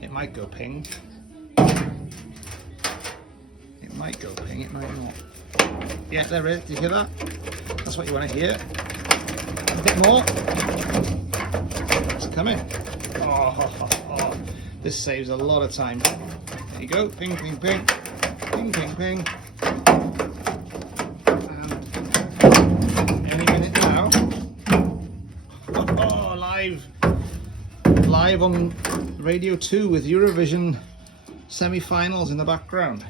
It might go ping. It might go ping, it might not. Yeah, there it is. Do you hear that? That's what you want to hear. A bit more. It's coming. Oh, this saves a lot of time. There you go. Ping, ping, ping. Ping, ping, ping. And any minute now. Oh, live on Radio 2 with Eurovision semi-finals in the background.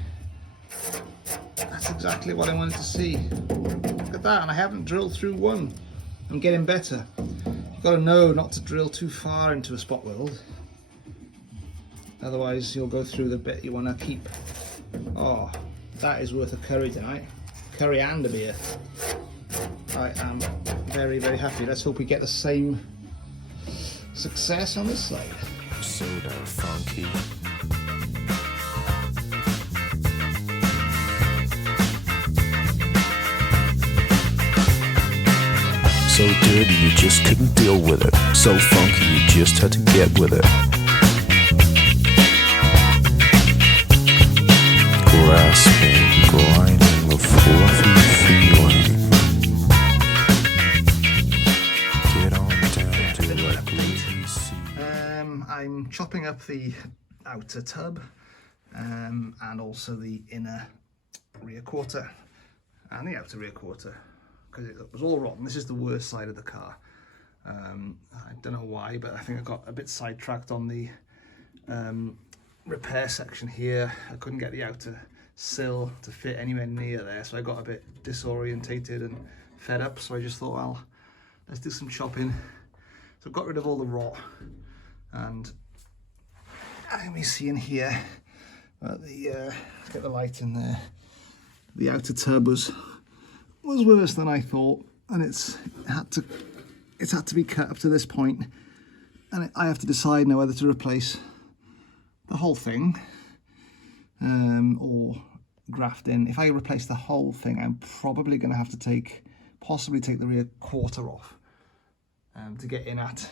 That's exactly what I wanted to see. Look at that, and I haven't drilled through one. I'm getting better. You've got to know not to drill too far into a spot weld. Otherwise you'll go through the bit you want to keep. Oh, that is worth a curry tonight. Curry and a beer. I am very, very happy. Let's hope we get the same success on this side. So damn funky. So dirty you just couldn't deal with it. So funky you just had to get with it. Grasping, grinding, a fluffy feeling. Get on down to like I'm chopping up the outer tub and also the inner rear quarter and the outer rear quarter, because it was all rotten. This is the worst side of the car. I don't know why, but I think I got a bit sidetracked on the repair section here. I couldn't get the outer sill to fit anywhere near there, so I got a bit disorientated and fed up, so I just thought, well, let's do some chopping. So I've got rid of all the rot, and let me see in here, get the light in there. The outer tub was worse than I thought, and it's had to be cut up to this point, and I have to decide now whether to replace the whole thing or graft in. If I replace the whole thing, I'm probably going to have to possibly take the rear quarter off to get in at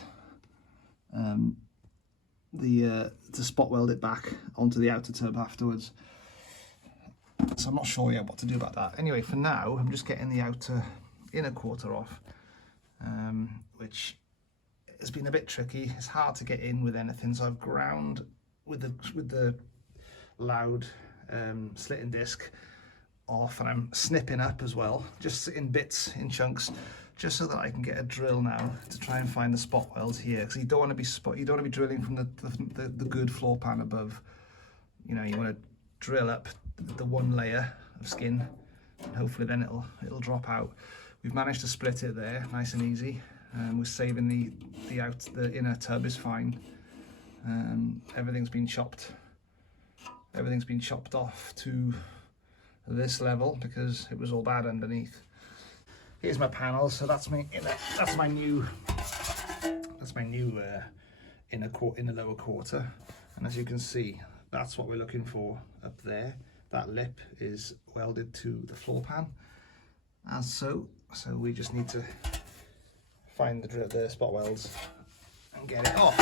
to spot weld it back onto the outer tub afterwards. So I'm not sure yet what to do about that. Anyway, for now, I'm just getting the inner quarter off, which has been a bit tricky. It's hard to get in with anything, so I've ground with the loud slit and disc off, and I'm snipping up as well, just in bits, in chunks, just so that I can get a drill now to try and find the spot welds here, because you don't want to be drilling from the good floor pan above. You know, you want to drill up the one layer of skin, and hopefully then it'll drop out. We've managed to split it there, nice and easy. We're saving the inner tub is fine. Everything's been chopped off to this level because it was all bad underneath. Here's my panels, so that's my new inner lower quarter, and as you can see, that's what we're looking for up there. That lip is welded to the floor pan, as so we just need to find the spot welds and get it off.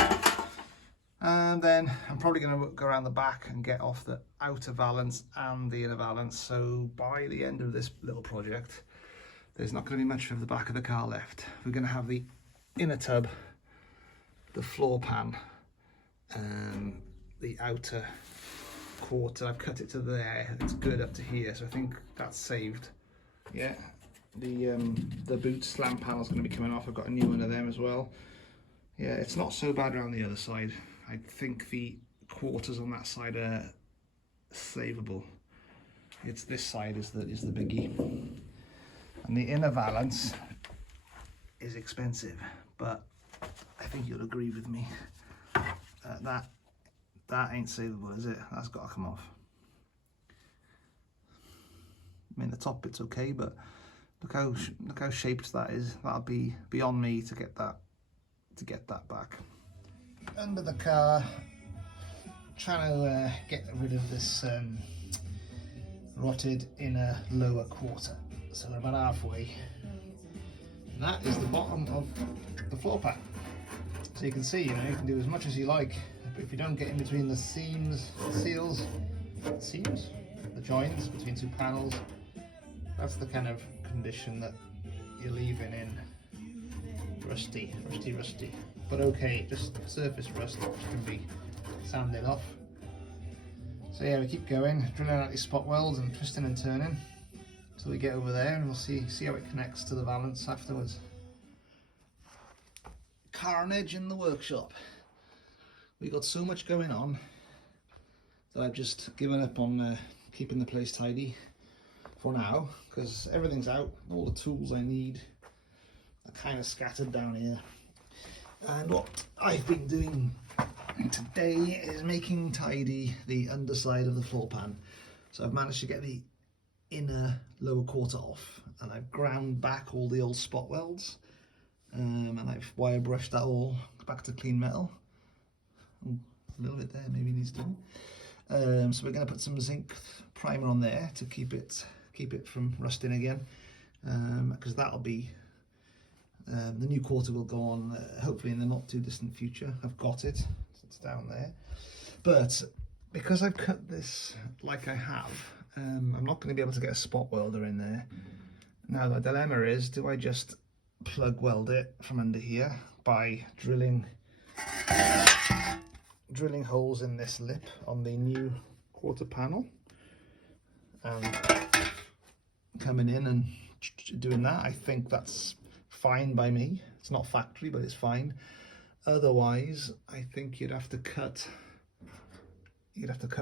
And then I'm probably going to go around the back and get off the outer valance and the inner valance. So by the end of this little project, there's not going to be much of the back of the car left. We're going to have the inner tub, the floor pan, the outer quarter. I've cut it to there. It's good up to here, so I think that's saved. Yeah, the boot slam panel is going to be coming off. I've got a new one of them as well. Yeah, it's not so bad around the other side. I think the quarters on that side are savable. It's this side is the biggie, and the inner valance is expensive, but I think you'll agree with me. That ain't savable, is it? That's got to come off. I mean, the top bit's okay, but look how shaped that is. That'll be beyond me to get that back. Under the car, trying to get rid of this rotted inner lower quarter. So we're about halfway. And that is the bottom of the floor pan. So you can see, you can do as much as you like But if you don't get in between the seams, the joins between two panels, that's the kind of condition that you're leaving in. Rusty. But okay, just surface rust which can be sanded off. So yeah, we keep going, drilling out these spot welds and twisting and turning until we get over there, and we'll see how it connects to the valance afterwards. Carnage in the workshop. We got so much going on that I've just given up on keeping the place tidy for now, because everything's out. All the tools I need are kind of scattered down here, and what I've been doing today is making tidy the underside of the floor pan. So I've managed to get the inner lower quarter off, and I've ground back all the old spot welds, and I've wire brushed that all back to clean metal. Ooh, a little bit there, maybe needs doing. So we're going to put some zinc primer on there to keep it from rusting again, because that'll be the new quarter will go on hopefully in the not too distant future. I've got it, so it's down there. But because I've cut this like I have, I'm not going to be able to get a spot welder in there. Now the dilemma is, do I just plug weld it from under here by drilling holes in this lip on the new quarter panel and coming in and doing that? I think that's fine by me. It's not factory, but it's fine. Otherwise, I think you'd have to cut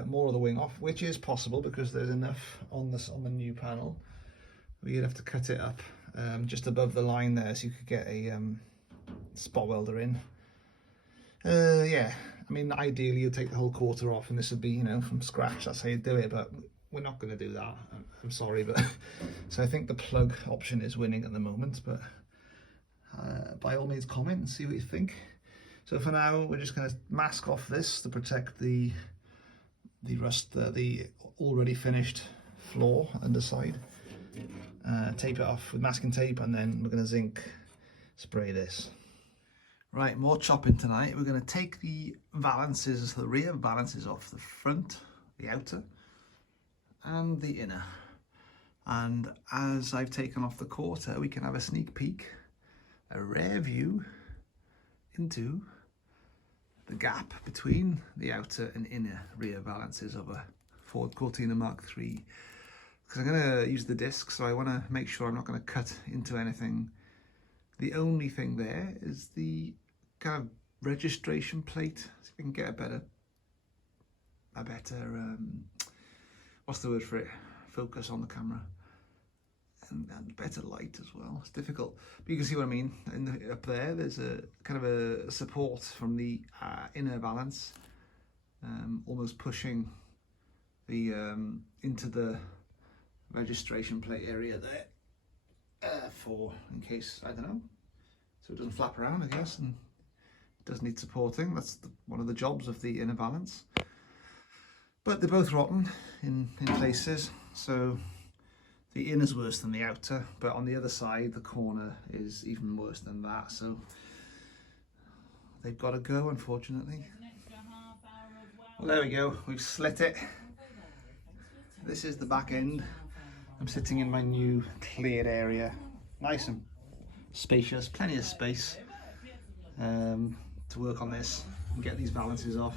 more of the wing off, which is possible because there's enough on the new panel. But you'd have to cut it up just above the line there, so you could get a spot welder in. Yeah, I mean, ideally you'd take the whole quarter off, and this would be, you know, from scratch. That's how you do it, but we're not going to do that. I'm sorry, but so I think the plug option is winning at the moment. But by all means, comment and see what you think. So for now, we're just going to mask off this to protect the rust, the already finished floor underside. Tape it off with masking tape, and then we're going to zinc spray this. Right, more chopping tonight. We're going to take the valances, the rear valances off the front, the outer, and the inner. And as I've taken off the quarter, we can have a sneak peek, a rare view into the gap between the outer and inner rear valances of a Ford Cortina Mk3. Because I'm going to use the disc, so I want to make sure I'm not going to cut into anything. The only thing there is the kind of registration plate, so we can get a better what's the word for it, focus on the camera, and better light as well. It's difficult, but you can see what I mean. Up there, there's a kind of a support from the inner valance, almost pushing the into the registration plate area there, for in case, I don't know, so it doesn't flap around, I guess, and it does need supporting. That's one of the jobs of the inner valance. But they're both rotten in places, so the inner's worse than the outer, but on the other side, the corner is even worse than that, so they've got to go, unfortunately. Well, there we go, we've slit it. This is the back end. I'm sitting in my new cleared area, nice and spacious, plenty of space to work on this and get these valances off.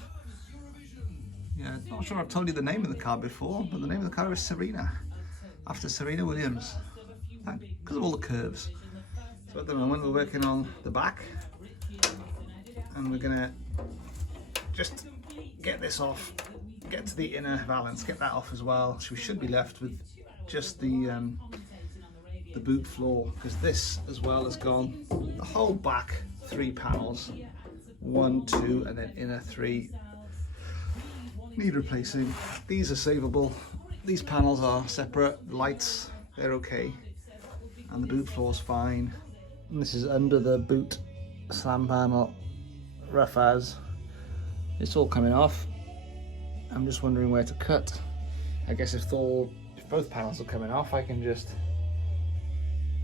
Yeah, I'm not sure I've told you the name of the car before, but the name of the car is Serena, after Serena Williams, because of all the curves. So at the moment we're working on the back, and we're gonna just get this off, get to the inner valance, get that off as well. So we should be left with just the boot floor, because this as well has gone. The whole back 3 panels, 1, 2, and then inner 3 need replacing. These are savable. These panels are separate. The lights, they're okay, and the boot floor's fine. And this is under the boot slam panel, rough as. It's all coming off. I'm just wondering where to cut. I guess if both panels are coming off, I can just,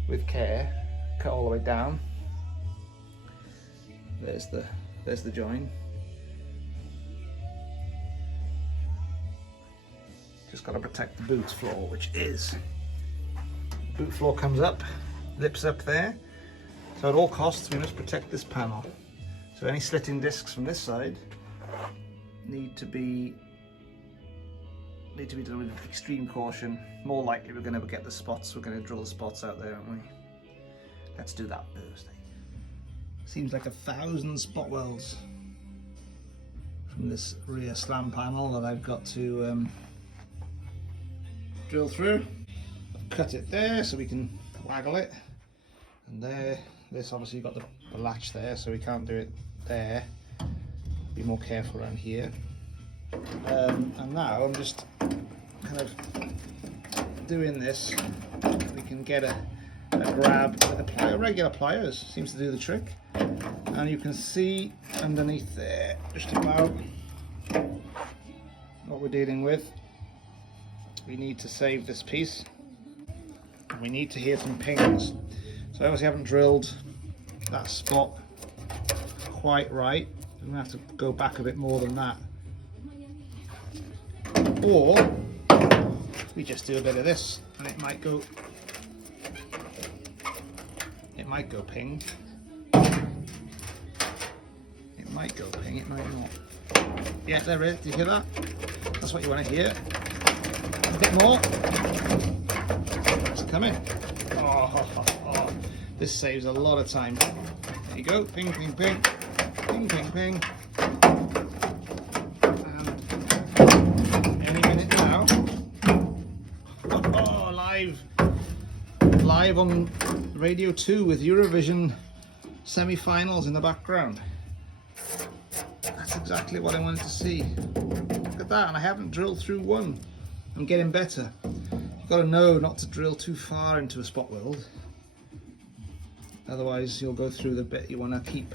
with care, cut all the way down. There's the join. Just got to protect the boot floor, which is, the boot floor comes up, lips up there. So at all costs, we must protect this panel. So any slitting discs from this side need to be done with extreme caution. More likely we're going to get the spots, we're going to drill the spots out there, aren't we? Let's do that first. Seems like 1,000 spot welds from this rear slam panel that I've got to drill through. I've cut it there so we can waggle it, and there, this obviously got the latch there, so we can't do it there. Be more careful around here. And now I'm just kind of doing this. We can get a grab with a plier, regular pliers, seems to do the trick. And you can see underneath there just about what we're dealing with. We need to save this piece. We need to hear some pings. So I obviously haven't drilled that spot quite right. I'm going to have to go back a bit more than that. Or we just do a bit of this and it might go ping. It might go ping, it might not. Yeah, there it is. Do you hear that? That's what you want to hear. A bit more. It's coming. Oh, this saves a lot of time. There you go. Ping, ping, ping. Ping, ping, ping. And any minute now. Oh, live on Radio 2 with Eurovision semi-finals in the background. That's exactly what I wanted to see. Look at that, and I haven't drilled through one. I'm getting better. You've got to know not to drill too far into a spot weld. Otherwise you'll go through the bit you want to keep.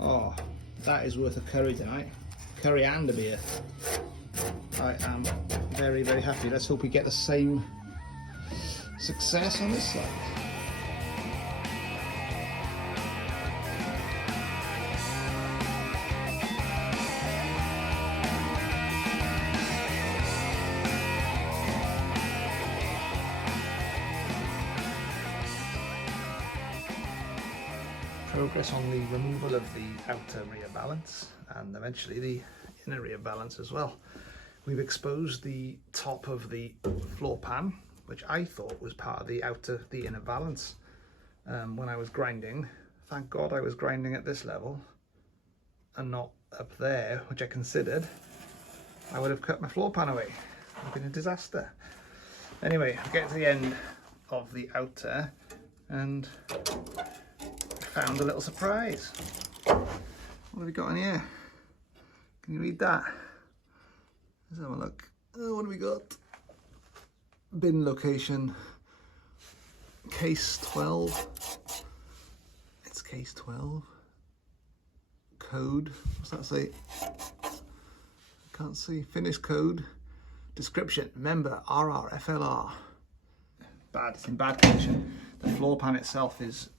Oh, that is worth a curry tonight. Curry and a beer. I am very, very happy. Let's hope we get the same success on this side. Progress on the removal of the outer rear valance and eventually the inner rear valance as well. We've exposed the top of the floor pan, which I thought was part of the inner valance when I was grinding. Thank God I was grinding at this level and not up there, which I considered. I would have cut my floor pan away. It would have been a disaster. Anyway, I get to the end of the outer and found a little surprise. What have we got in here? Can you read that? Let's have a look. Oh, what have we got? Bin location. Case 12. It's case 12. Code. What's that say? I can't see. Finish code. Description. Member RRFLR. Bad. It's in bad condition. The floor pan itself is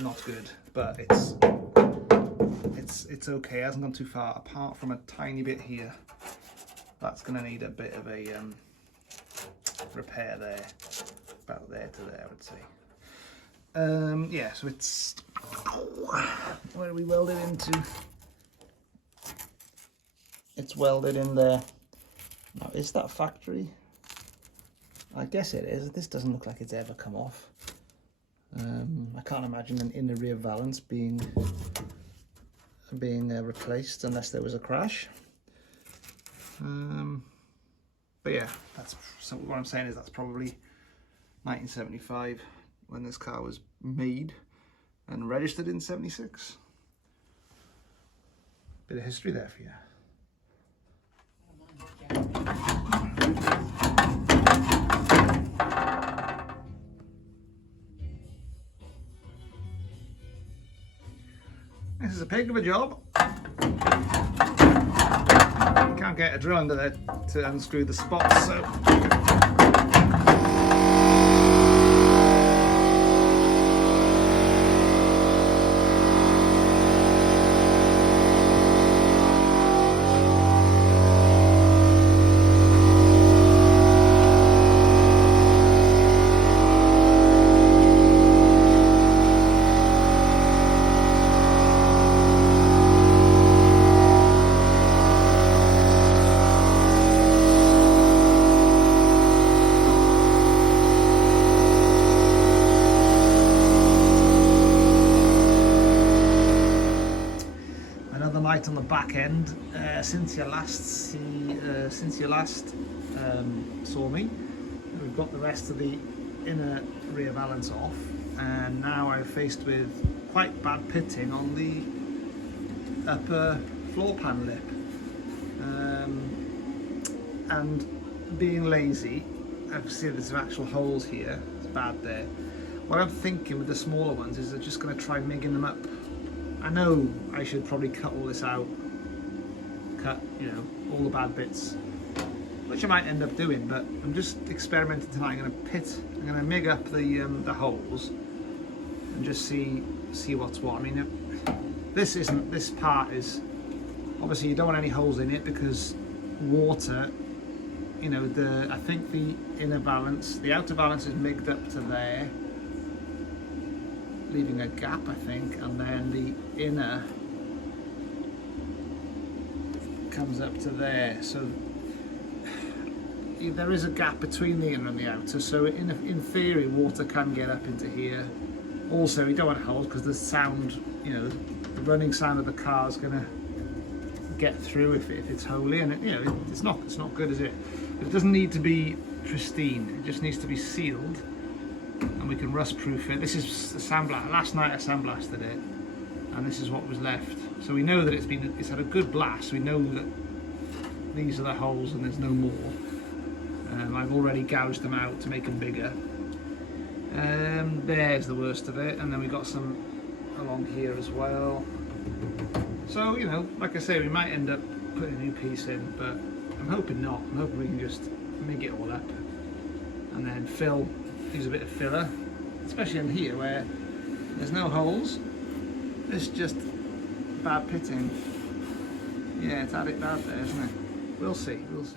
not good, but it's okay. It hasn't gone too far, apart from a tiny bit here. That's going to need a bit of a repair there, about there to there, I would say. Yeah, so it's, where do we weld it into? It's welded in there. Now, is that factory? I guess it is. This doesn't look like it's ever come off. I can't imagine an inner rear valance being replaced unless there was a crash. But yeah, that's, so what I'm saying is that's probably 1975 when this car was made and registered in 76. Bit of history there for you. This is a pig of a job. Can't get a drill under there to unscrew the spots, so another light on the back end. Since you last saw me, we've got the rest of the inner rear valance off, and now I'm faced with quite bad pitting on the upper floor pan lip. And being lazy, I've seen there's actual holes here. It's bad there. What I'm thinking with the smaller ones is I'm just going to try migging them up. I know I should probably cut all this out, cut, you know, all the bad bits, which I might end up doing, but I'm just experimenting tonight. I'm going to mig up the holes and just see what's what. I mean, this part is, obviously you don't want any holes in it because water, you know, I think the inner valance, the outer valance is migged up to there, leaving a gap, I think, and then the inner comes up to there. So there is a gap between the inner and the outer, so in theory water can get up into here. Also, you don't want holes because the sound, you know, the running sound of the car is going to get through if it's holy, and you know, it's not good, is it? It doesn't need to be pristine, it just needs to be sealed, and we can rust proof it. This is a sandblast. Last night I sandblasted it, and this is what was left. So we know that it's had a good blast. We know that these are the holes and there's no more. I've already gouged them out to make them bigger. There's the worst of it, and then we got some along here as well. So, you know, like I say, we might end up putting a new piece in, but I'm hoping not. I'm hoping we can just mig it all up and then use a bit of filler, especially in here where there's no holes. It's just bad pitting. Yeah, it's had it bad there, isn't it? We'll see, we'll see.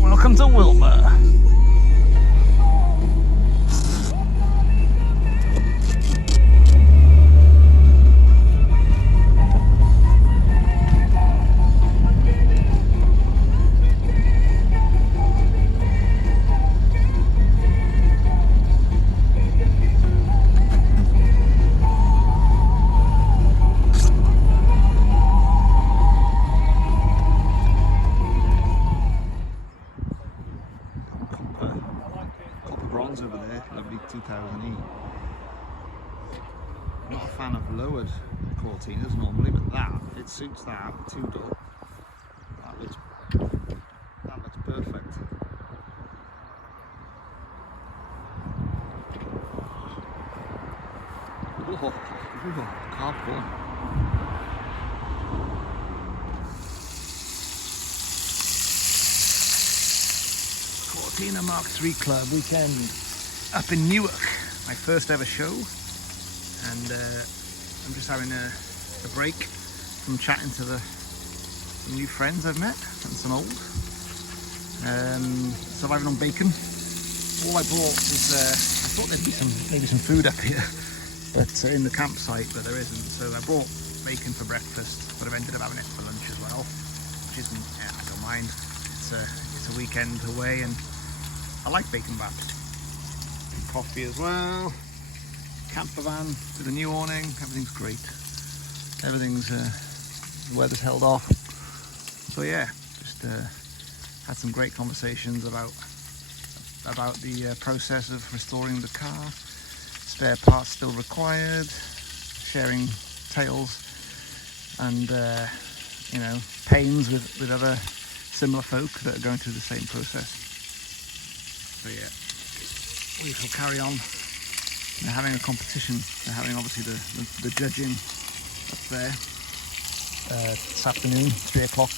Welcome to Wilbur. Over there, lovely 2000E. Not a fan of lowered Cortinas normally, but it suits that too dull. That looks perfect. Oh, carb one. Cortina Mk3 Club weekend up in Newark, my first ever show, and I'm just having a break from chatting to some new friends I've met and some old. Surviving on bacon. All I brought was I thought there'd be maybe some food up here, but in the campsite, but there isn't. So I brought bacon for breakfast, but I've ended up having it for lunch as well, which isn't, I don't mind. It's a weekend away, and I like bacon wraps. Coffee as well. Camper van with a new awning. Everything's great. Everything's the weather's held off. So yeah, just had some great conversations about the process of restoring the car. Spare parts still required. Sharing tales and you know, pains with other similar folk that are going through the same process. So yeah, we shall carry on. They're having a competition. They're having obviously the judging up there this afternoon, 3 o'clock.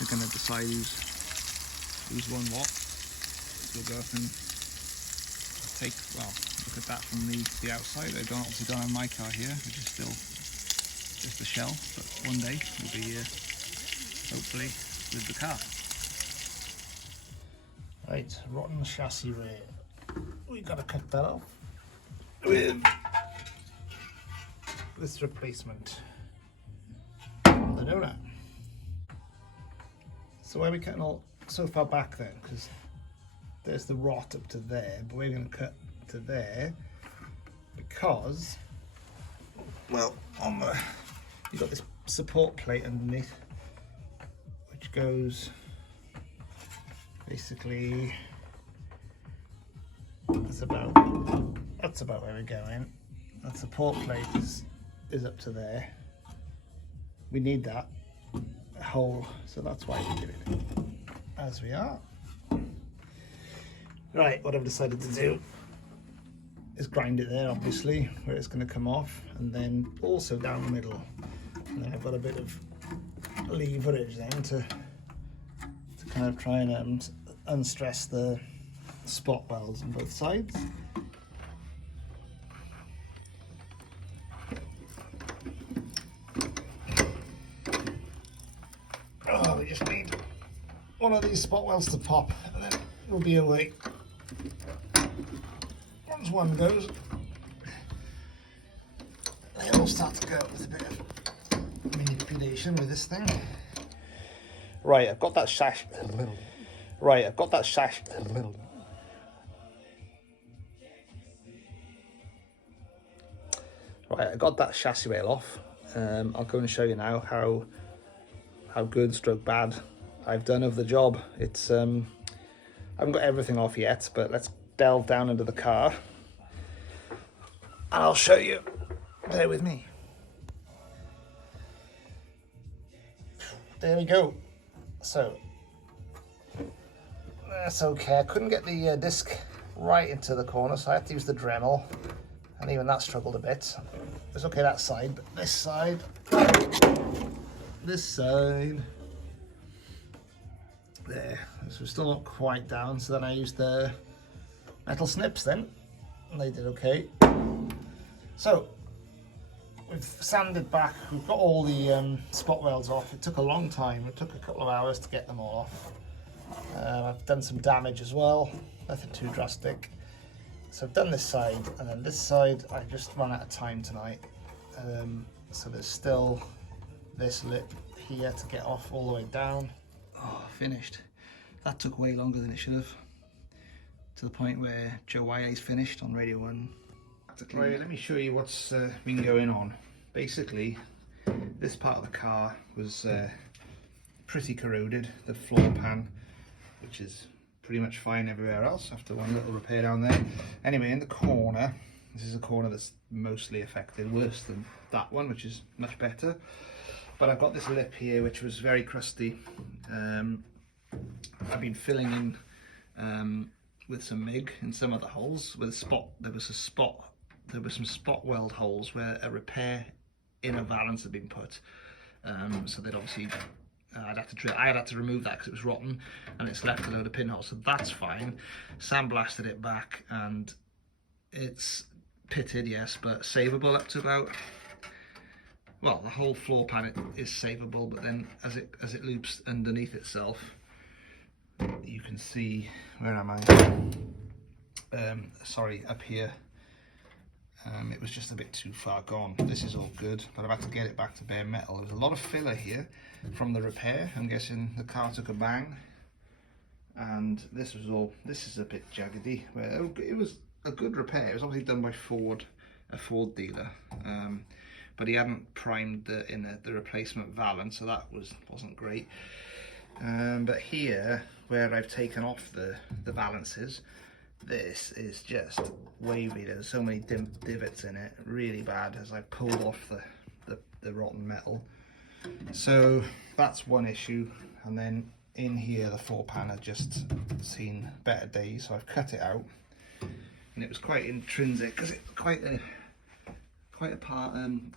We're going to decide who's won what. We'll go up and look at that from the outside. I've obviously done on my car here, which is still just a shell, but one day we'll be here, hopefully, with the car. Right, rotten chassis rear. We've got to cut that off with this replacement. The donut. So where are we cutting all so far back then? Because there's the rot up to there, but we're going to cut to there because, well, on the you've got this support plate underneath, which goes basically. That's about where we're going. That support plate is up to there. We need that hole, so that's why we did it as we are. Right, what I've decided to do is grind it there, obviously, where it's going to come off, and then also down the middle. And then I've got a bit of leverage then to kind of try and unstress the spot welds on both sides. Oh, we just need one of these spot welds to pop, and then we'll be away. Once one goes, they all start to go with a bit of manipulation with this thing. Right, I've got that sash. Right, I've got that sash. Right, I got that chassis rail off. I'll go and show you now how good stroke bad I've done of the job. It's I haven't got everything off yet, but let's delve down into the car and I'll show you. Bear with me. There we go. So that's okay. I couldn't get the disc right into the corner, so I had to use the Dremel, and even that struggled a bit. It's okay that side, but this side, there. So we're still not quite down. So then I used the metal snips then, and they did okay. So we've sanded back. We've got all the spot welds off. It took a long time. It took a couple of hours to get them all off. I've done some damage as well. Nothing too drastic. So I've done this side, and then this side I just ran out of time tonight. So there's still this lip here to get off all the way down. Oh, finished. That took way longer than it should have. To the point where Joe Wiley's finished on Radio 1. Right, let me show you what's been going on. Basically, this part of the car was pretty corroded. The floor pan, which is pretty much fine everywhere else after one little repair down there. Anyway, in the corner, this is a corner that's mostly affected, worse than that one, which is much better. But I've got this lip here which was very crusty. I've been filling in with some MIG in some of the holes with a spot. There was some spot weld holes where a repair in a valance had been put. So they'd obviously I had to remove that because it was rotten, and it's left a load of pinholes, so that's fine. Sandblasted it back, and it's pitted, yes, but savable up to about, well, the whole floor pan is savable, but then as it loops underneath itself, you can see, where am I? Sorry, up here. It was just a bit too far gone. This is all good, but I've had to get it back to bare metal. There's a lot of filler here from the repair. I'm guessing the car took a bang, and this is a bit jaggedy. Well, it was a good repair. It was obviously done by a Ford dealer, but he hadn't primed the replacement valance, so that wasn't great. But here, where I've taken off the valances, this is just wavy. There's so many divots in it, really bad, as I pulled off the rotten metal. So that's one issue. And then in here, the floor pan had just seen better days, so I've cut it out. And it was quite intrinsic because it's quite a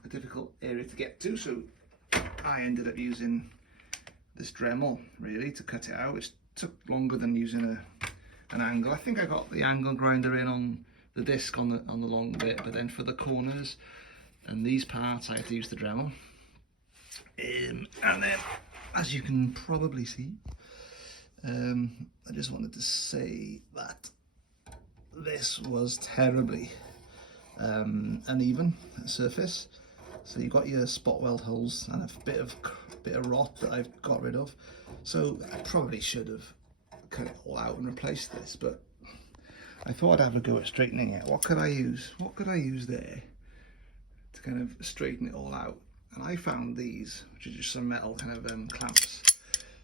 difficult area to get to. So I ended up using this Dremel really to cut it out, which took longer than using an angle. I think I got the angle grinder in on the disc on the long bit, but then for the corners and these parts I had to use the Dremel. And then, as you can probably see, I just wanted to say that this was terribly uneven surface. So you've got your spot weld holes and a bit of bit of rot that I've got rid of. So I probably should have cut it all out and replaced this, but I thought I'd have a go at straightening it. What could I use? What could I use there to kind of straighten it all out? And I found these, which are just some metal kind of clamps.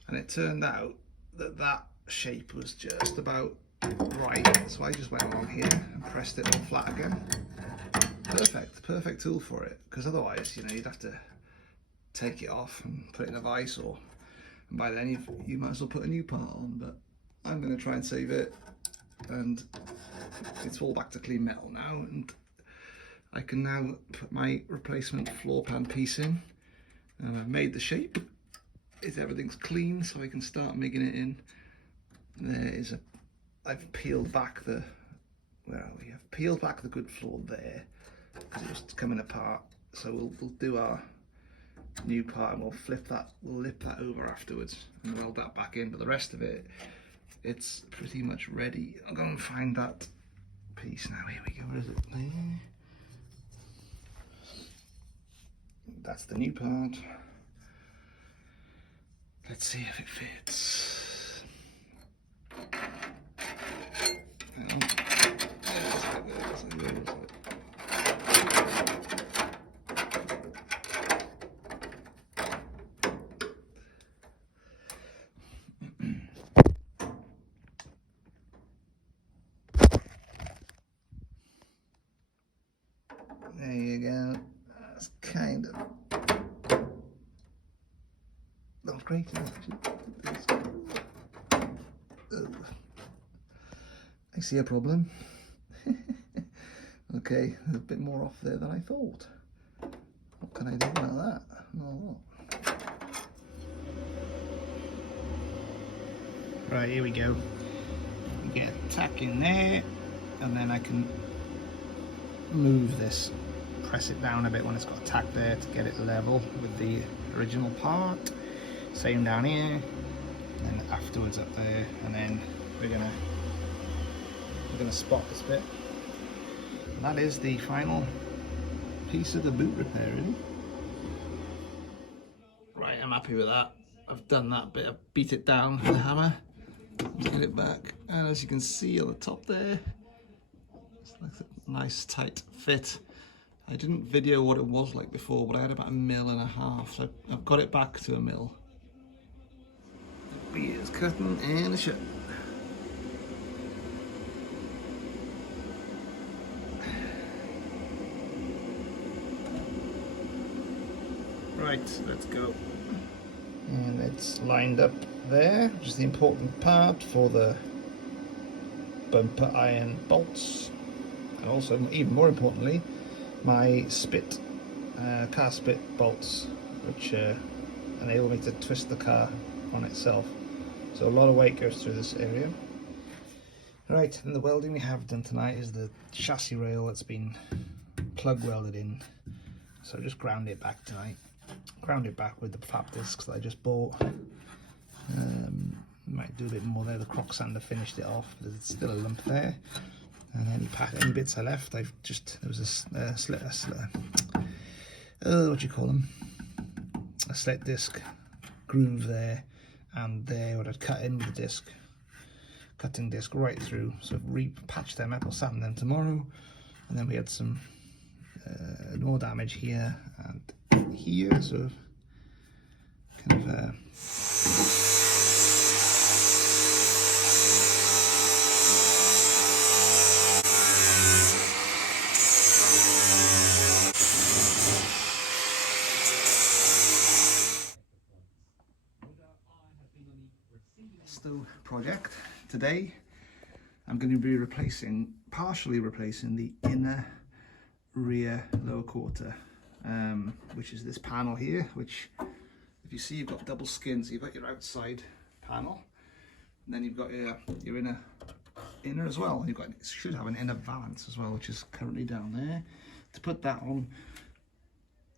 And it turned out that that shape was just about right. So I just went along here and pressed it all flat again. Perfect tool for it. Because otherwise, you know, you'd have to take it off and put it in a vise, and by then you might as well put a new part on. But I'm going to try and save it, and it's all back to clean metal now, and I can now put my replacement floor pan piece in, and I've made the shape. Everything's clean, so I can start making it in. I've peeled back the, where are we? I've peeled back the good floor there because it was coming apart. So we'll do our new part and we'll lip that over afterwards and weld that back in. But the rest of it, it's pretty much ready. I'll go and find that piece now. Here we go. Where is it? There. That's the new part. Let's see if it fits. Hang on. There you go. That's kind of not great, actually. I see a problem. Okay, there's a bit more off there than I thought. What can I do about that? Oh. Right, here we go. You get a tack in there, and then I can move this, press it down a bit when it's got a tack there to get it level with the original part. Same down here, and then afterwards up there, and then we're gonna spot this bit. And that is the final piece of the boot repair, really. Right, I'm happy with that. I've done that bit, I've beat it down with a hammer to get it back, and as you can see on the top there, it's like a nice tight fit. I didn't video what it was like before, but I had about 1.5 mils, so I've got it back to 1 mil. The beer's cutting and the shut. Right, let's go. And it's lined up there, which is the important part for the bumper iron bolts. And also, even more importantly, my spit, car spit bolts, which enable me to twist the car on itself. So a lot of weight goes through this area. Right, and the welding we have done tonight is the chassis rail that's been plug welded in. So just ground it back tonight. Ground it back with the flap discs that I just bought. Might do a bit more there. The croc sander finished it off, but there's still a lump there. And any bits I left, there was a slit, what do you call them? A slit disc groove there, and there what I'd cut in with the disc, cutting disc right through. So repatch them up or sand them tomorrow. And then we had some more damage here and here, so kind of project. Today I'm going to be partially replacing the inner rear lower quarter, which is this panel here, which if you see, you've got double skins. You've got your outside panel, and then you've got your inner as well. You should have an inner valance as well, which is currently down there. To put that on,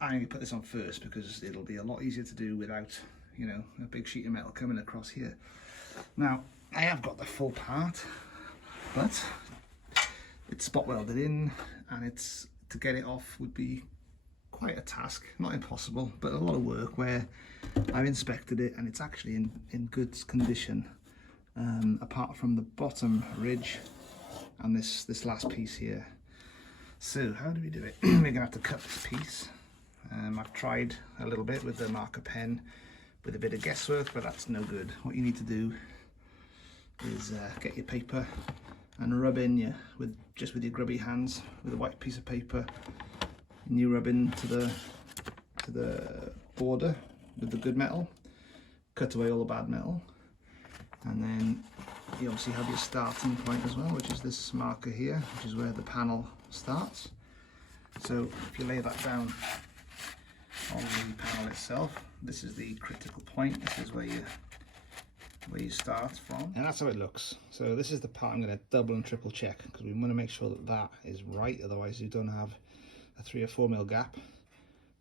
I'm going to put this on first because it'll be a lot easier to do without, you know, a big sheet of metal coming across here. Now, I have got the full part, but it's spot welded in, and to get it off would be quite a task, not impossible, but a lot of work where I've inspected it and it's actually in good condition, apart from the bottom ridge and this last piece here. So how do we do it? We're gonna have to cut this piece. I've tried a little bit with the marker pen with a bit of guesswork, but that's no good. What you need to do is get your paper and rub in just with your grubby hands with a white piece of paper, and you rub into the border with the good metal, cut away all the bad metal, and then you obviously have your starting point as well, which is this marker here, which is where the panel starts. So if you lay that down on the panel itself, this is the critical point. This is where you start from, and that's how it looks. So this is the part I'm going to double and triple check, because we want to make sure that that is right, otherwise you don't have a 3 or 4 mil gap.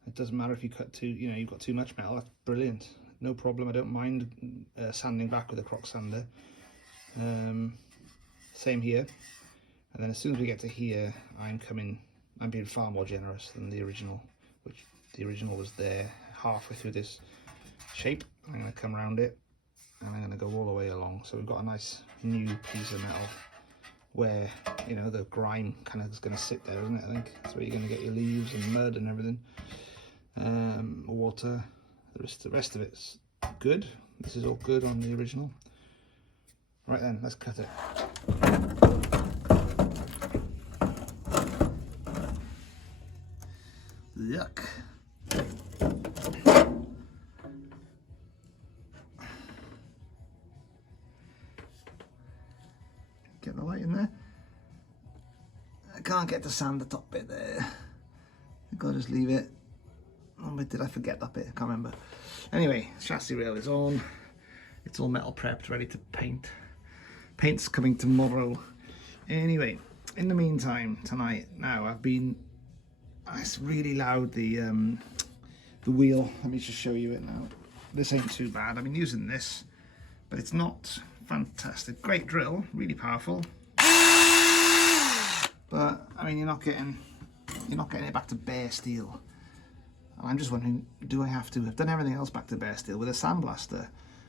It doesn't matter if you cut you've got too much metal. That's brilliant, no problem. I don't mind sanding back with a crock sander. Same here. And then as soon as we get to here, I'm being far more generous than the original, which the original was there halfway through this shape. I'm going to come around it and I'm going to go all the way along. So we've got a nice new piece of metal where, you know, the grime kind of is going to sit there, isn't it? I think that's where you're going to get your leaves and mud and everything. Water, the rest of it's good. This is all good on the original. Right then, let's cut it. Yuck. Get the light in there. I can't get to sand the top bit there. I've got to just leave it. Oh, but did I forget that bit? I can't remember. Anyway, chassis rail is on. It's all metal prepped, ready to paint. Paint's coming tomorrow. Anyway, in the meantime, tonight, now it's really loud, the wheel. Let me just show you it now. This ain't too bad. I've been using this, but it's not fantastic. Great drill, really powerful. But I mean, you're not getting it back to bare steel. And I'm just wondering, do I have to? I've done everything else back to bare steel with a sandblaster,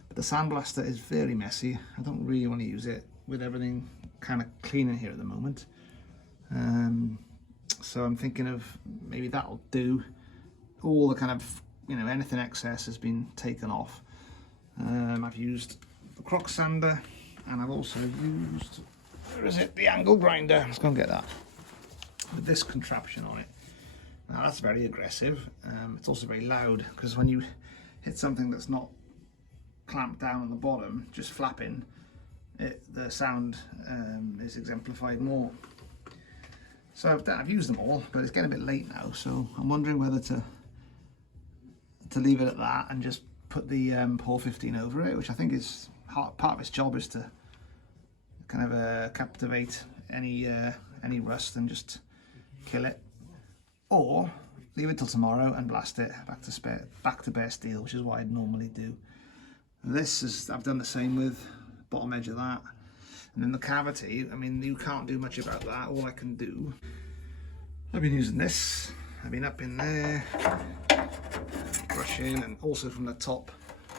but the sandblaster is very messy. I don't really want to use it with everything kind of clean in here at the moment. So I'm thinking of maybe that'll do. All the kind of, anything excess has been taken off. I've used the crock sander, and I've also used, where is it? The angle grinder. Let's go and get that. With this contraption on it. Now that's very aggressive. It's also very loud, because when you hit something that's not clamped down on the bottom, just flapping, the sound is exemplified more. So I've used them all, but it's getting a bit late now, so I'm wondering whether to leave it at that and just put the POR 15 over it, which I think is part of its job, is to kind of captivate any rust and just kill it, or leave it till tomorrow and blast it back to bare steel, which is what I'd normally do. I've done the same with bottom edge of that. And then the cavity, I mean, you can't do much about that. All I can do, I've been using this. I've been up in there, brushing, and also from the top.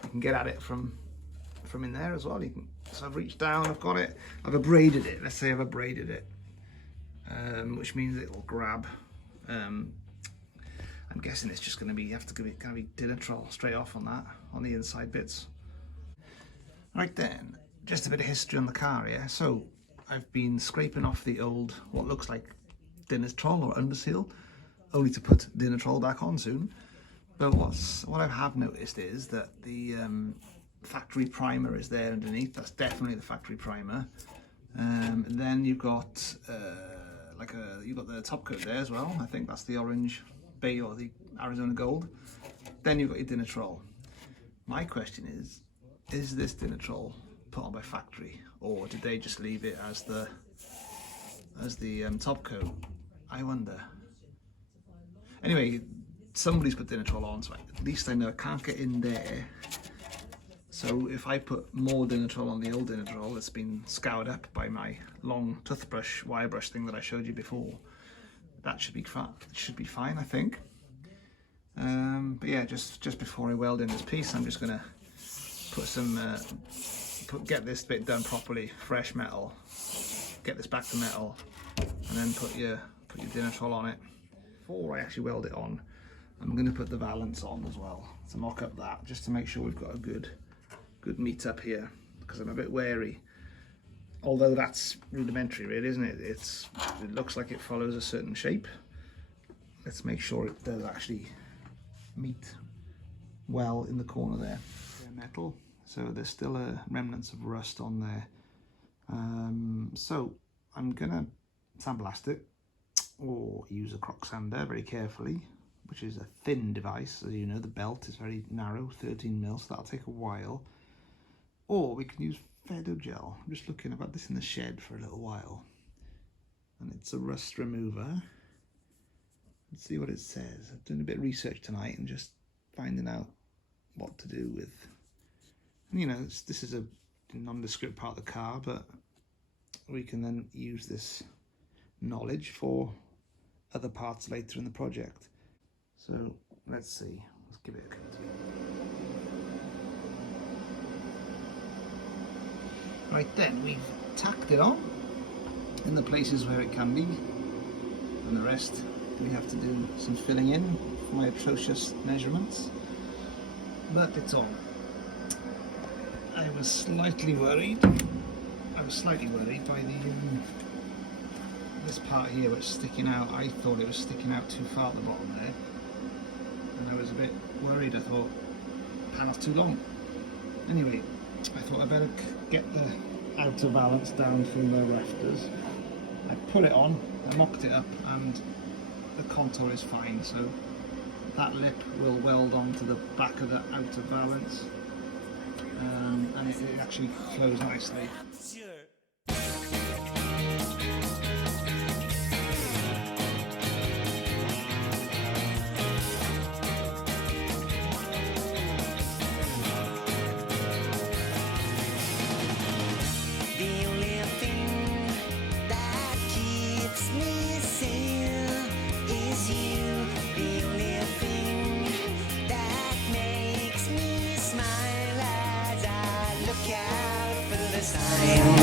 You can get at it from in there as well. So I've reached down, I've got it, I've abraded it. Let's say I've abraded it, which means it will grab. I'm guessing it's just going to be, you have to give it kind of be Dinatrol straight off on that, on the inside bits. Right then. Just a bit of history on the car here. So I've been scraping off the old, what looks like Dinatrol or underseal, only to put Dinatrol back on soon. But what I have noticed is that the factory primer is there underneath. That's definitely the factory primer. Then you've got you've got the top coat there as well. I think that's the orange bay or the Arizona gold. Then you've got your Dinatrol. My question is this Dinatrol put on by factory, or did they just leave it as the top coat? I wonder. Anyway, somebody's put Dinatrol on, so at least I know I can't get in there. So if I put more Dinatrol on the old Dinatrol that's been scoured up by my long toothbrush wire brush thing that I showed you before, that should be fine. I think. But yeah, just before I weld in this piece, I'm just gonna put some get this bit done properly, fresh metal, get this back to metal, and then put your dinner troll on it. Before I actually weld it on, I'm going to put the valance on as well to mock up that, just to make sure we've got a good meet up here, because I'm a bit wary. Although that's rudimentary, really, isn't it? It looks like it follows a certain shape. Let's make sure it does actually meet well in the corner there. Metal, so there's still a remnants of rust on there. So I'm gonna sandblast it, or use a crock sander very carefully, which is a thin device. As you know, the belt is very narrow, 13mm, so that'll take a while. Or we can use Fedo gel. I'm just looking about this in the shed for a little while, and it's a rust remover. Let's see what it says. I've done a bit of research tonight and just finding out what to do with. You know, this is a nondescript part of the car, but we can then use this knowledge for other parts later in the project. So let's see, let's give it a coat. Right then, we've tacked it on in the places where it can be, and the rest we have to do some filling in for my atrocious measurements, but it's on. I was slightly worried by this part here, which is sticking out. I thought it was sticking out too far at the bottom there, and I was a bit worried. I thought, pan off too long. Anyway, I thought I'd better get the outer valance down from the rafters. I put it on, I mocked it up, and the contour is fine, so that lip will weld onto the back of the outer valance, and it actually flows nicely. Sign.